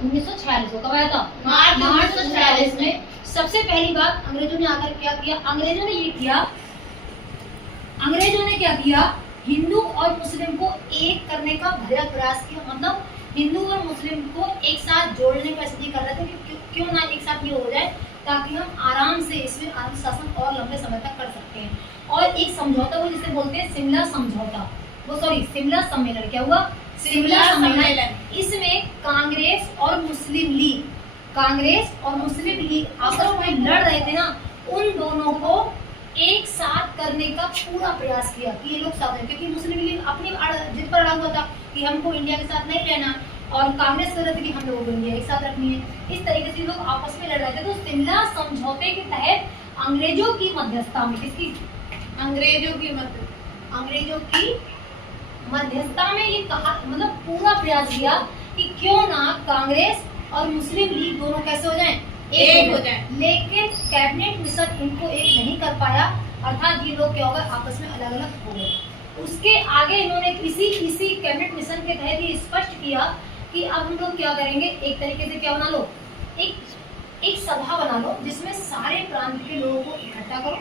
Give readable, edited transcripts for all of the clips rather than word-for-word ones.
1946 को। कब आया था? मार्च 1946 में। सबसे पहली बात अंग्रेजों ने आकर क्या किया? अंग्रेजों ने क्या किया? हिंदू और मुस्लिम को एक करने का भला प्रयास किया। मतलब हिंदू और मुस्लिम को एक साथ जोड़ने का इसलिए कर रहे थे कि क्यों ना एक साथ ये हो जाए, ताकि हम आराम से इसमें आराम शासन और लंबे समय तक कर सकते हैं। और एक समझौता हुआ जिसे बोलते हैं शिमला समझौता, शिमला सम्मेलन। क्या हुआ? शिमला सम्मेलन। इसमें कांग्रेस और मुस्लिम लीग आपस में लड़ रहे थे ना, उन दोनों को एक साथ करने का पूरा प्रयास किया कि ये लोग साथ हैं, क्योंकि मुस्लिम लीग अपनी जिद पर अड़ा हुआ था कि हमको इंडिया के साथ नहीं रहना, और कांग्रेस कह रहे थे कि हम लोगों को इंडिया एक साथ रखनी है। इस तरीके से लोग आपस में लड़ रहे थे। तो शिमला समझौते के तहत अंग्रेजों की मध्यस्थता में, किसकी? अंग्रेजों की मध्यस्थता में ये कहा, मतलब पूरा प्रयास किया कि क्यों ना कांग्रेस और मुस्लिम लीग दोनों कैसे हो जाएं? एक हो जाएं। लेकिन कैबिनेट मिशन इनको एक नहीं कर पाया, अर्थात ये लोग क्या हो गए? आपस में अलग अलग हो गए। उसके आगे इन्होंने इसी कैबिनेट मिशन के तहत ये स्पष्ट किया कि अब हम लोग क्या करेंगे, एक तरीके से क्या बना लो, एक सभा बना लो जिसमें सारे प्रांत के लोगों को इकट्ठा करो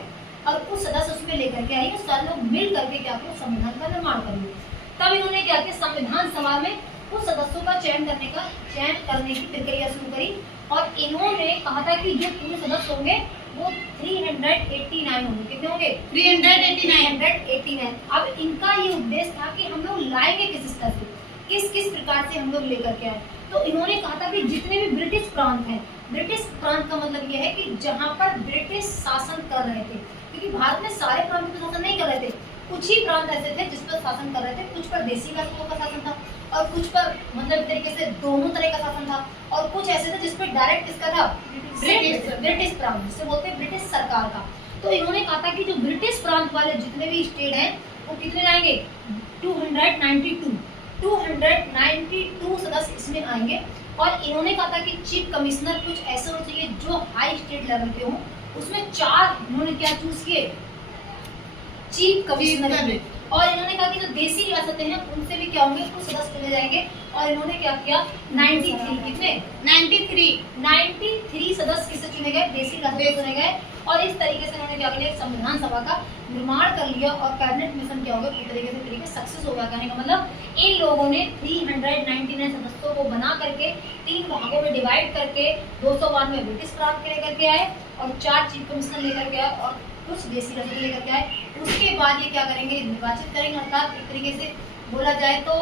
और कुछ सदस्य उसमें लेकर के आइए, सारे लोग मिल करके क्या करो? संविधान का निर्माण करिए। तब इन्होंने क्या किया? संविधान सभा में उन सदस्यों का चयन करने की प्रक्रिया शुरू करी, और इन्होंने कहा था कि जो पूरे सदस्य होंगे वो 389 होंगे। कितने होंगे? 389। अब इनका ये उद्देश्य था कि हम लोग लाएंगे किस स्तर से, किस प्रकार से हम लोग लेकर के आए। तो इन्होंने कहा था कि जितने भी ब्रिटिश प्रांत हैं, ब्रिटिश प्रांत का मतलब ये है कि जहाँ पर ब्रिटिश शासन कर रहे थे, क्योंकि भारत में सारे प्रांत पर शासन नहीं कर रहे थे, कुछ ही प्रांत ऐसे थे जिस पर शासन कर रहे थे। कुछ पर देसी राजाओं का शासन था और कुछ पर मतलब तरीके से दोनों तरह का शासन था, और कुछ ऐसे थे जिस पर डायरेक्ट किसका था? ब्रिटिश प्रांत, जिसे बोलते हैं ब्रिटिश सरकार का। तो इन्होंने कहा था कि जो ब्रिटिश प्रांत वाले जितने भी स्टेट हैं वो कितने आएंगे? 292 सदस्य इसमें आएंगे। और इन्होंने कहा था कि चीफ कमिश्नर कुछ ऐसे होने चाहिए जो हाई स्टेट लेवल के हों। उसमें 4 इन्होंने क्या चूज किए? Chief commissioner. और इन्होंने कहा कि जो देसी रियासतें हैं उनसे भी क्या होंगे? कुछ सदस्य चले जाएंगे। और इन्होंने क्या किया? 93 कितने? 93 सदस्य किसे चुने गए? देसी रियासतें चुने गए। और इस तरीके से उन्होंने क्या किया? संविधान सभा का निर्माण कर लिया, और कैबिनेट मिशन क्या हो गया? पूरी तरीके से सक्सेस हो गया। कहने का मतलब इन लोगों ने 399 सदस्यों को बना करके 3 भागों में डिवाइड करके 292 ब्रिटिश प्रांत के लेकर के आए और 4 चीफ कमिश्नर लेकर के आए और कुछ देसी रियासतें लेकर के आए। उसके बाद ये क्या करेंगे? निर्वाचित करेंगे, अर्थात एक तरीके से बोला जाए तो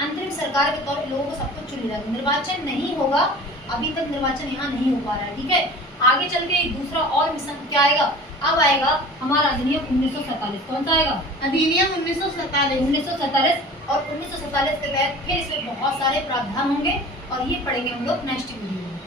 अंतरिम सरकार के तौर पर लोगों को सब कुछ चुन लिया। निर्वाचन नहीं होगा, अभी तक निर्वाचन यहाँ नहीं हो पा रहा है। ठीक है, आगे चल के दूसरा और मिशन क्या आएगा? अब आएगा हमारा अधिनियम 1947। कौन सा आएगा? अधिनियम 1947। और 1947 के तहत फिर इसमें बहुत सारे प्रावधान होंगे, और ये पढ़ेंगे हम लोग नेक्स्ट वीडियो में।